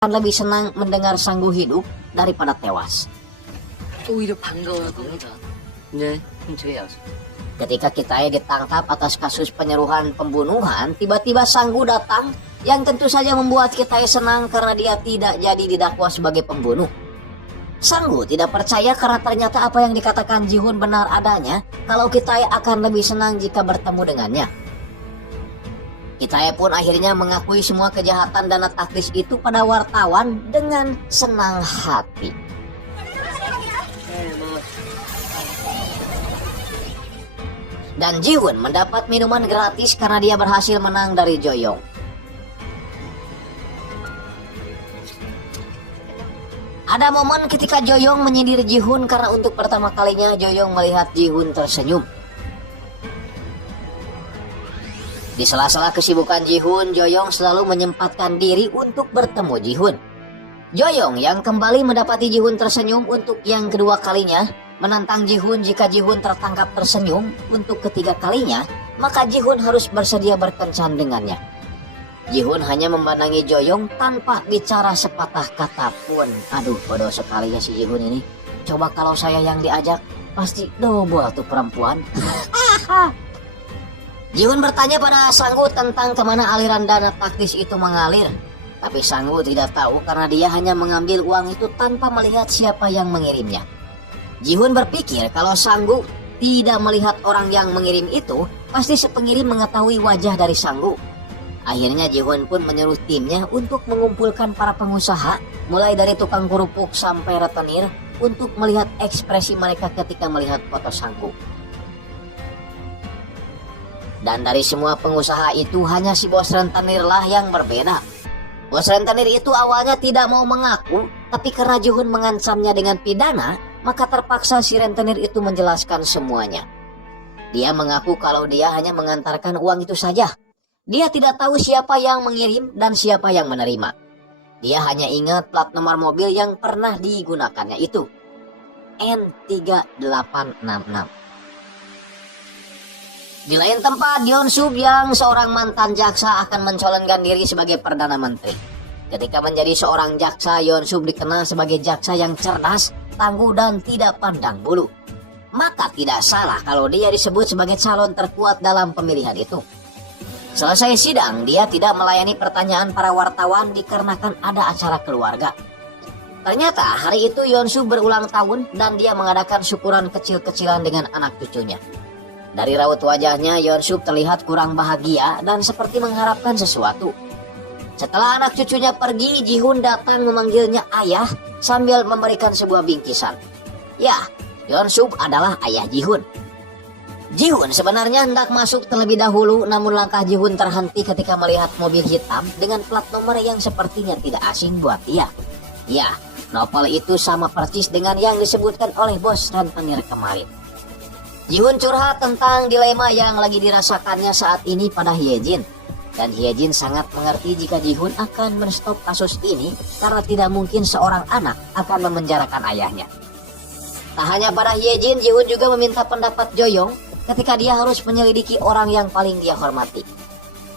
akan lebih senang mendengar Sanggu hidup daripada tewas. 오히려 반가워야 됩니다. 네, 훔쳐야죠. Ketika Kitae ditangkap atas kasus penyeruhan pembunuhan, tiba-tiba Sanggu datang yang tentu saja membuat Kitae senang karena dia tidak jadi didakwa sebagai pembunuh. Sanggu tidak percaya karena ternyata apa yang dikatakan Ji-hoon benar adanya kalau Kitae akan lebih senang jika bertemu dengannya. Kitae pun akhirnya mengakui semua kejahatan dan taktis itu pada wartawan dengan senang hati. Dan Ji-hoon mendapat minuman gratis karena dia berhasil menang dari Joyong. Ada momen ketika Joyong menyindir Ji-hoon karena untuk pertama kalinya Joyong melihat Ji-hoon tersenyum. Di sela-sela kesibukan Ji-hoon, Joyong selalu menyempatkan diri untuk bertemu Ji-hoon. Joyong yang kembali mendapati Ji-hoon tersenyum untuk yang kedua kalinya, menantang Ji-hoon jika Ji-hoon tertangkap tersenyum untuk ketiga kalinya, maka Ji-hoon harus bersedia berkencan dengannya. Ji-hoon hanya memandangi Joyong tanpa bicara sepatah kata pun. Aduh, bodoh sekali ya si Ji-hoon ini. Coba kalau saya yang diajak, pasti double tuh perempuan. Ji-hoon bertanya pada Sanggu tentang kemana aliran dana taktis itu mengalir. Tapi Sanggu tidak tahu karena dia hanya mengambil uang itu tanpa melihat siapa yang mengirimnya. Ji-hoon berpikir kalau Sanggu tidak melihat orang yang mengirim itu, pasti si pengirim mengetahui wajah dari Sanggu. Akhirnya Ji-hoon pun menyuruh timnya untuk mengumpulkan para pengusaha, mulai dari tukang kerupuk sampai rentenir, untuk melihat ekspresi mereka ketika melihat foto Sanggu. Dan dari semua pengusaha itu hanya si bos rentenir lah yang berbeda. Bos rentenir itu awalnya tidak mau mengaku, tapi karena Ji-hoon mengancamnya dengan pidana, maka terpaksa si rentenir itu menjelaskan semuanya. Dia mengaku kalau dia hanya mengantarkan uang itu saja. Dia tidak tahu siapa yang mengirim dan siapa yang menerima. Dia hanya ingat plat nomor mobil yang pernah digunakannya itu. N3866. Di lain tempat, Yeon-sub yang seorang mantan jaksa akan mencalonkan diri sebagai Perdana Menteri. Ketika menjadi seorang jaksa, Yeon-sub dikenal sebagai jaksa yang cerdas, tangguh, dan tidak pandang bulu. Maka tidak salah kalau dia disebut sebagai calon terkuat dalam pemilihan itu. Selesai sidang, dia tidak melayani pertanyaan para wartawan dikarenakan ada acara keluarga. Ternyata hari itu Yeon-sub berulang tahun dan dia mengadakan syukuran kecil-kecilan dengan anak cucunya. Dari raut wajahnya, Yeon-sub terlihat kurang bahagia dan seperti mengharapkan sesuatu. Setelah anak cucunya pergi, Ji-hoon datang memanggilnya ayah sambil memberikan sebuah bingkisan. Ya, Yeon-sub adalah ayah Ji-hoon. Ji-hoon sebenarnya hendak masuk terlebih dahulu, namun langkah Ji-hoon terhenti ketika melihat mobil hitam dengan plat nomor yang sepertinya tidak asing buat dia. Ya, novel itu sama persis dengan yang disebutkan oleh bos rentenir kemarin. Ji-hoon curhat tentang dilema yang lagi dirasakannya saat ini pada Hyejin. Dan Hyejin sangat mengerti jika Ji-hoon akan menstop kasus ini karena tidak mungkin seorang anak akan memenjarakan ayahnya. Tak hanya pada Hyejin, Ji-hoon juga meminta pendapat Joyong ketika dia harus menyelidiki orang yang paling dia hormati.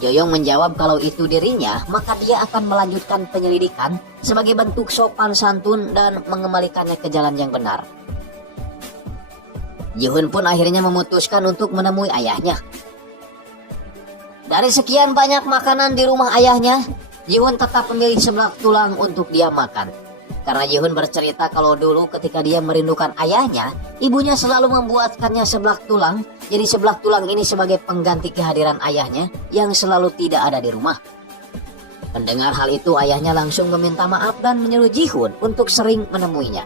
Joyong menjawab kalau itu dirinya, maka dia akan melanjutkan penyelidikan sebagai bentuk sopan santun dan mengembalikannya ke jalan yang benar. Ji-hoon pun akhirnya memutuskan untuk menemui ayahnya. Dari sekian banyak makanan di rumah ayahnya, Ji-hoon tetap memilih seblak tulang untuk dia makan. Karena Ji-hoon bercerita kalau dulu ketika dia merindukan ayahnya, ibunya selalu membuatkannya seblak tulang. Jadi seblak tulang ini sebagai pengganti kehadiran ayahnya yang selalu tidak ada di rumah. Mendengar hal itu, ayahnya langsung meminta maaf dan menyuruh Ji-hoon untuk sering menemuinya.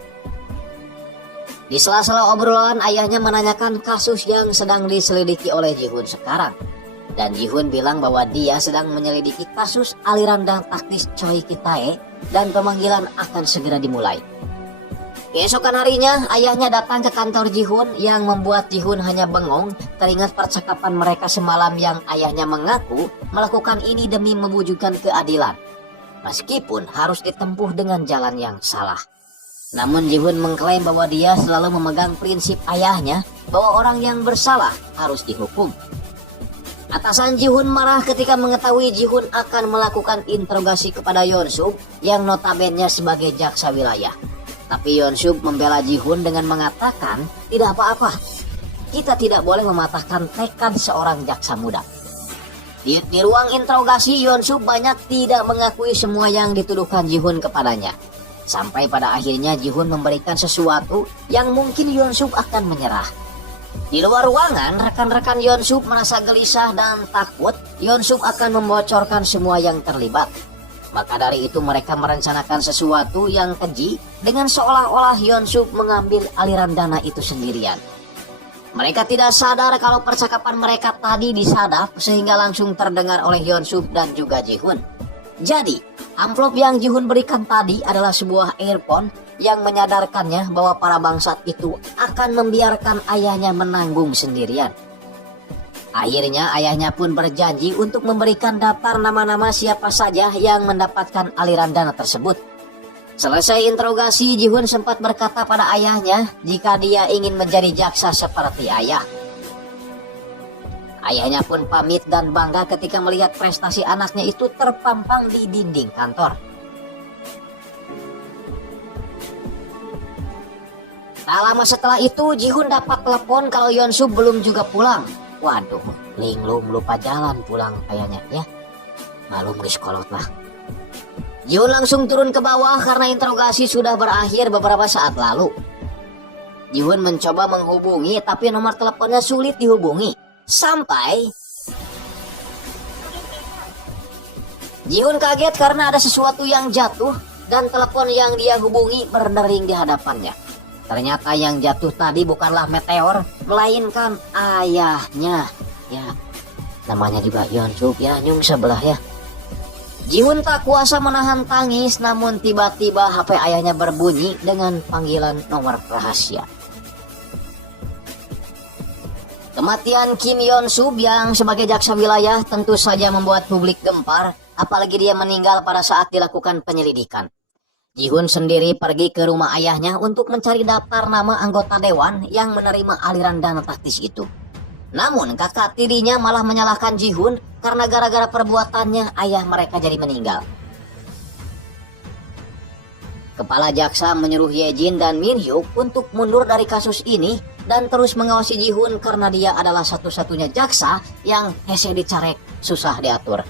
Di sela-sela obrolan, ayahnya menanyakan kasus yang sedang diselidiki oleh Ji-hoon sekarang. Dan Ji-hoon bilang bahwa dia sedang menyelidiki kasus aliran dana taktis Choi Kitae dan pemanggilan akan segera dimulai. Keesokan harinya, ayahnya datang ke kantor Ji-hoon yang membuat Ji-hoon hanya bengong teringat percakapan mereka semalam yang ayahnya mengaku melakukan ini demi mewujudkan keadilan. Meskipun harus ditempuh dengan jalan yang salah. Namun Ji-hoon mengklaim bahwa dia selalu memegang prinsip ayahnya bahwa orang yang bersalah harus dihukum. Atasan Ji-hun marah ketika mengetahui Ji-hun akan melakukan interogasi kepada Yeon-sub yang notabene sebagai jaksa wilayah. Tapi Yeon-sub membela Ji-hun dengan mengatakan, tidak apa-apa, kita tidak boleh mematahkan tekad seorang jaksa muda. Di ruang interogasi, Yeon-sub banyak tidak mengakui semua yang dituduhkan Ji-hun kepadanya. Sampai pada akhirnya Ji-hun memberikan sesuatu yang mungkin Yeon-sub akan menyerah. Di luar ruangan, rekan-rekan Yeon-sub merasa gelisah dan takut Yeon-sub akan membocorkan semua yang terlibat. Maka dari itu mereka merencanakan sesuatu yang keji dengan seolah-olah Yeon-sub mengambil aliran dana itu sendirian. Mereka tidak sadar kalau percakapan mereka tadi disadap sehingga langsung terdengar oleh Yeon-sub dan juga Ji-hun. Jadi, amplop yang Ji-hun berikan tadi adalah sebuah earphone yang menyadarkannya bahwa para bangsat itu akan membiarkan ayahnya menanggung sendirian. Akhirnya ayahnya pun berjanji untuk memberikan daftar nama-nama siapa saja yang mendapatkan aliran dana tersebut. Selesai interogasi, Ji-hun sempat berkata pada ayahnya jika dia ingin menjadi jaksa seperti ayah. Ayahnya pun pamit dan bangga ketika melihat prestasi anaknya itu terpampang di dinding kantor. Tak lama setelah itu, Ji-hun dapat telepon kalau Yeon-sub belum juga pulang. Waduh, linglung lupa jalan pulang kayaknya ya. Malum diskolot lah. Ji-hun langsung turun ke bawah karena interogasi sudah berakhir beberapa saat lalu. Ji-hun mencoba menghubungi tapi nomor teleponnya sulit dihubungi. Sampai Ji-hun kaget karena ada sesuatu yang jatuh dan telepon yang dia hubungi berdering di hadapannya. Ternyata yang jatuh tadi bukanlah meteor, melainkan ayahnya. Ya, namanya juga Yeon-sub ya, nyung sebelah ya. Ji-hun tak kuasa menahan tangis, namun tiba-tiba HP ayahnya berbunyi dengan panggilan nomor rahasia. Kematian Kim Yeon-sub yang sebagai jaksa wilayah tentu saja membuat publik gempar, apalagi dia meninggal pada saat dilakukan penyelidikan. Ji-hun sendiri pergi ke rumah ayahnya untuk mencari daftar nama anggota dewan yang menerima aliran dana taktis itu. Namun kakak tirinya malah menyalahkan Ji-hun karena gara-gara perbuatannya ayah mereka jadi meninggal. Kepala jaksa menyuruh Ye-jin dan Min-hyuk untuk mundur dari kasus ini dan terus mengawasi Ji-hun karena dia adalah satu-satunya jaksa yang hese dicarek, susah diatur.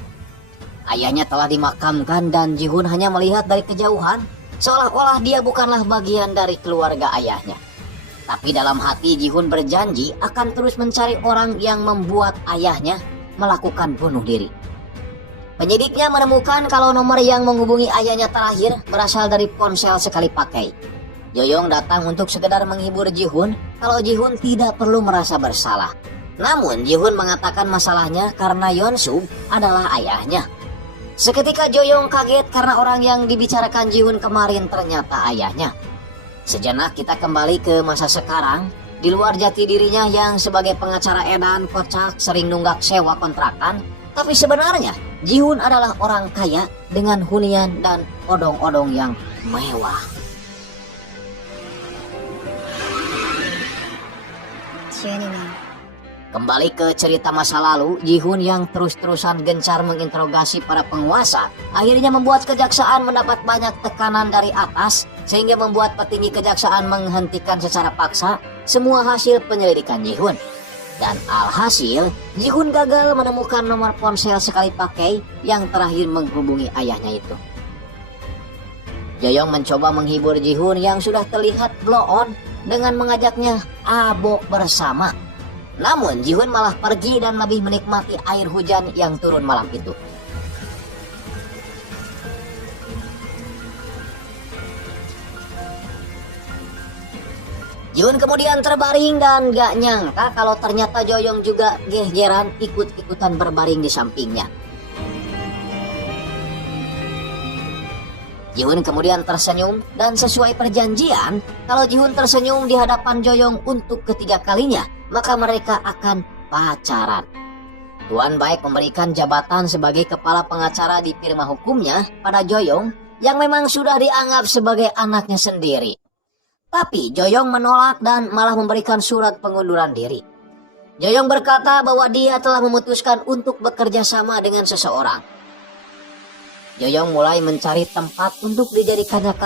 Ayahnya telah dimakamkan dan Ji-hun hanya melihat dari kejauhan, seolah-olah dia bukanlah bagian dari keluarga ayahnya. Tapi dalam hati Ji-hun berjanji akan terus mencari orang yang membuat ayahnya melakukan bunuh diri. Penyidiknya menemukan kalau nomor yang menghubungi ayahnya terakhir berasal dari ponsel sekali pakai. Yoyong datang untuk sekedar menghibur Ji-hun kalau Ji-hun tidak perlu merasa bersalah. Namun Ji-hun mengatakan masalahnya karena Yeon-sub adalah ayahnya. Seketika Joyong kaget karena orang yang dibicarakan Ji-hun kemarin ternyata ayahnya. Sejenak kita kembali ke masa sekarang. Di luar jati dirinya yang sebagai pengacara edan kocak sering nunggak sewa kontrakan. Tapi sebenarnya Ji-hun adalah orang kaya dengan hunian dan odong-odong yang mewah. Kembali ke cerita masa lalu, Ji-hun yang terus-terusan gencar menginterogasi para penguasa akhirnya membuat kejaksaan mendapat banyak tekanan dari atas sehingga membuat petinggi kejaksaan menghentikan secara paksa semua hasil penyelidikan Ji-hun. Dan alhasil, Ji-hun gagal menemukan nomor ponsel sekali pakai yang terakhir menghubungi ayahnya itu. Joyong mencoba menghibur Ji-hun yang sudah terlihat blow on dengan mengajaknya abok bersama. Namun Ji-hun malah pergi dan lebih menikmati air hujan yang turun malam itu. Ji-hun kemudian terbaring dan gak nyangka kalau ternyata Joyong juga gejeran ikut-ikutan berbaring di sampingnya. Ji-hun kemudian tersenyum dan sesuai perjanjian, kalau Ji-hun tersenyum di hadapan Joyong untuk ketiga kalinya, maka mereka akan pacaran. Tuan Baek memberikan jabatan sebagai kepala pengacara di firma hukumnya pada Joyong yang memang sudah dianggap sebagai anaknya sendiri. Tapi Joyong menolak dan malah memberikan surat pengunduran diri. Joyong berkata bahwa dia telah memutuskan untuk bekerja sama dengan seseorang. Joyong mulai mencari tempat untuk dijadikannya